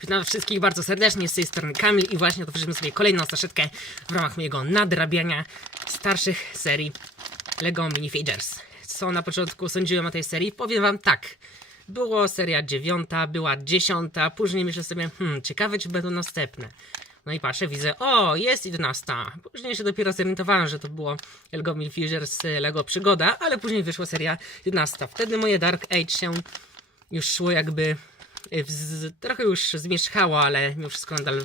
Witam wszystkich bardzo serdecznie, z tej strony Kamil i właśnie otworzymy sobie kolejną saszetkę w ramach mojego nadrabiania starszych serii LEGO Minifigures. Co na początku sądziłem o tej serii? Powiem wam tak. Było seria dziewiąta, była dziesiąta, później myślę sobie, hmm, ciekawe czy będą następne. No i patrzę, widzę, o, jest jedenasta. Później się dopiero zorientowałem, że to było LEGO Minifigures y, LEGO Przygoda, ale później wyszła seria jedenasta. Wtedy moje Dark Age się już szło jakby z, trochę już zmierzchało, ale mimo wszystko nadal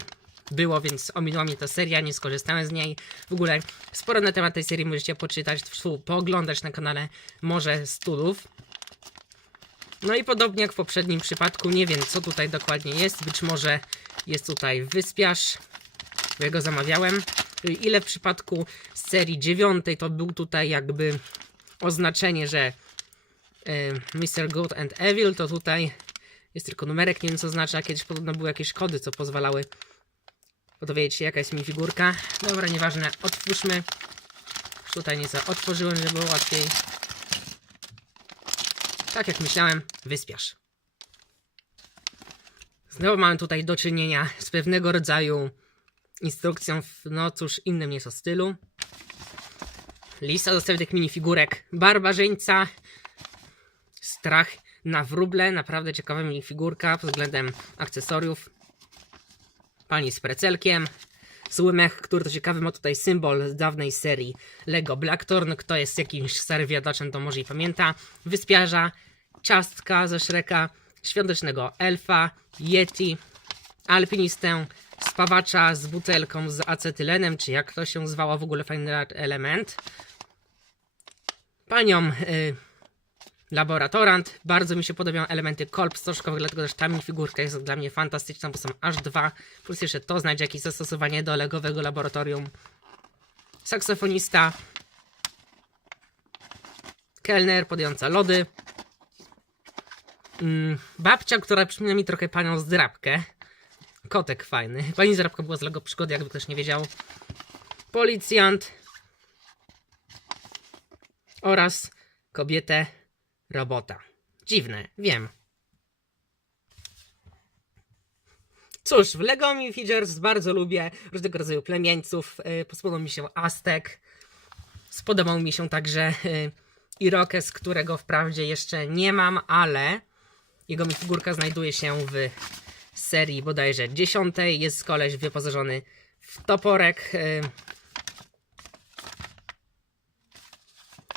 było, więc ominęła mnie ta seria, nie skorzystałem z niej. W ogóle sporo na temat tej serii możecie poczytać, pooglądać na kanale Morze Studów. No i podobnie jak w poprzednim przypadku, nie wiem co tutaj dokładnie jest, być może jest tutaj wyspiarz, bo ja go zamawiałem. Ile w przypadku serii dziewiątej to był tutaj jakby oznaczenie, że y, Mr. Good and Evil, to tutaj jest tylko numerek, nie wiem co znaczy, a kiedyś podobno były jakieś kody, co pozwalały dowiedzieć się jaka jest mi figurka. Dobra, nieważne, otwórzmy. Tutaj nieco otworzyłem, żeby było łatwiej. Tak jak myślałem, wyspiarz. Znowu mamy tutaj do czynienia z pewnego rodzaju instrukcją w, no cóż, innym nieco stylu. Lista dostępnych minifigurek barbarzyńca, strach na wróble, naprawdę ciekawa minifigurka pod względem akcesoriów. Pani z precelkiem, zły mech, który to ciekawy ma tutaj symbol z dawnej serii Lego Blackthorn. Kto jest jakimś starym to może i pamięta. Wyspiarza, ciastka ze Shreka, świątecznego elfa, yeti, alpinistę, spawacza z butelką z acetylenem, czy jak to się zwało w ogóle fajny element. Panią y, laboratorant. Bardzo mi się podobają elementy kolb stożkowych, dlatego też ta minifigurka jest dla mnie fantastyczna, bo są aż dwa. Plus jeszcze to znajdzie jakieś zastosowanie do legowego laboratorium. Saksofonista. Kelner podająca lody. Mm, babcia, która przypomina mi trochę panią zdrabkę. Kotek fajny. Pani zdrabka była z Lego Przygody, jakby ktoś nie wiedział. Policjant. Oraz kobietę robota. Dziwne, wiem. Cóż, w Lego Minifigures bardzo lubię różnego rodzaju plemieńców. Yy, Spodobał mi się Aztek. Spodobał mi się także yy, Irokes, którego wprawdzie jeszcze nie mam, ale jego figurka znajduje się w serii bodajże dziesiątej. Jest koleś wyposażony w toporek.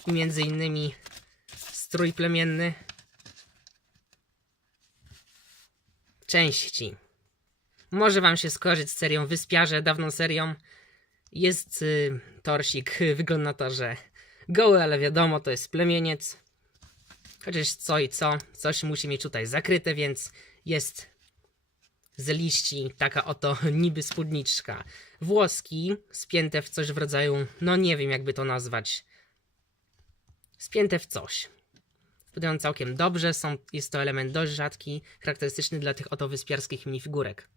I między innymi strój plemienny. Części. Może Wam się skojarzyć z serią Wyspiarze, dawną serią. Jest y, torsik, wygląda to, że goły, ale wiadomo, to jest plemieniec. Chociaż co i co, coś musi mieć tutaj zakryte, więc jest z liści taka oto niby spódniczka. Włoski spięte w coś w rodzaju, no nie wiem jakby to nazwać, spięte w coś. Wyglądają całkiem dobrze, są, jest to element dość rzadki, charakterystyczny dla tych oto wyspiarskich minifigurek.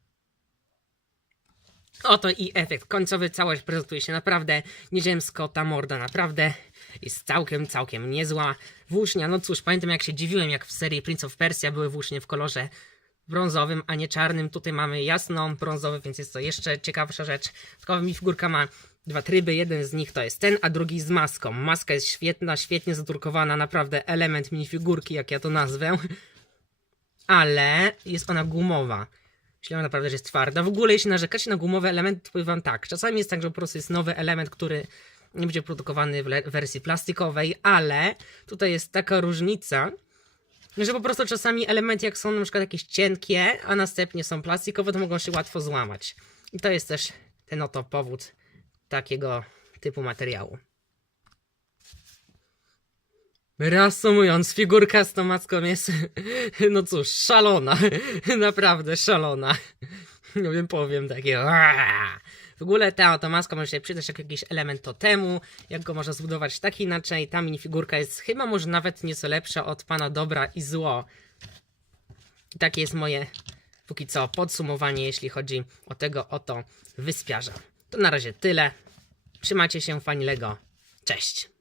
Oto i efekt końcowy, całość prezentuje się naprawdę nieziemsko, ta morda naprawdę jest całkiem, całkiem niezła. Włócznia, no cóż, pamiętam jak się dziwiłem, jak w serii Prince of Persia były włócznie w kolorze brązowym, a nie czarnym. Tutaj mamy jasną, brązowy, więc jest to jeszcze ciekawsza rzecz. Mi figurka ma dwa tryby, jeden z nich to jest ten, a drugi z maską. Maska jest świetna, świetnie zadrukowana, naprawdę element minifigurki, jak ja to nazwę. Ale jest ona gumowa. Myślałem naprawdę, że jest twarda. W ogóle, jeśli narzekacie na gumowe elementy, to powiem wam tak. Czasami jest tak, że po prostu jest nowy element, który nie będzie produkowany w wersji plastikowej, ale tutaj jest taka różnica, że po prostu czasami elementy, jak są na przykład jakieś cienkie, a następnie są plastikowe, to mogą się łatwo złamać. I to jest też ten oto powód takiego typu materiału. Reasumując, figurka z tą jest, no cóż, szalona. Naprawdę szalona. Nie wiem, powiem takie. W ogóle ta oto maska może się przydać jako jakiś element totemu, jak go można zbudować tak inaczej. Ta minifigurka jest chyba może nawet nieco lepsza od Pana Dobra i Zło. I takie jest moje póki co podsumowanie, jeśli chodzi o tego oto wyspiarza. To na razie tyle. Trzymajcie się, fani Lego. Cześć!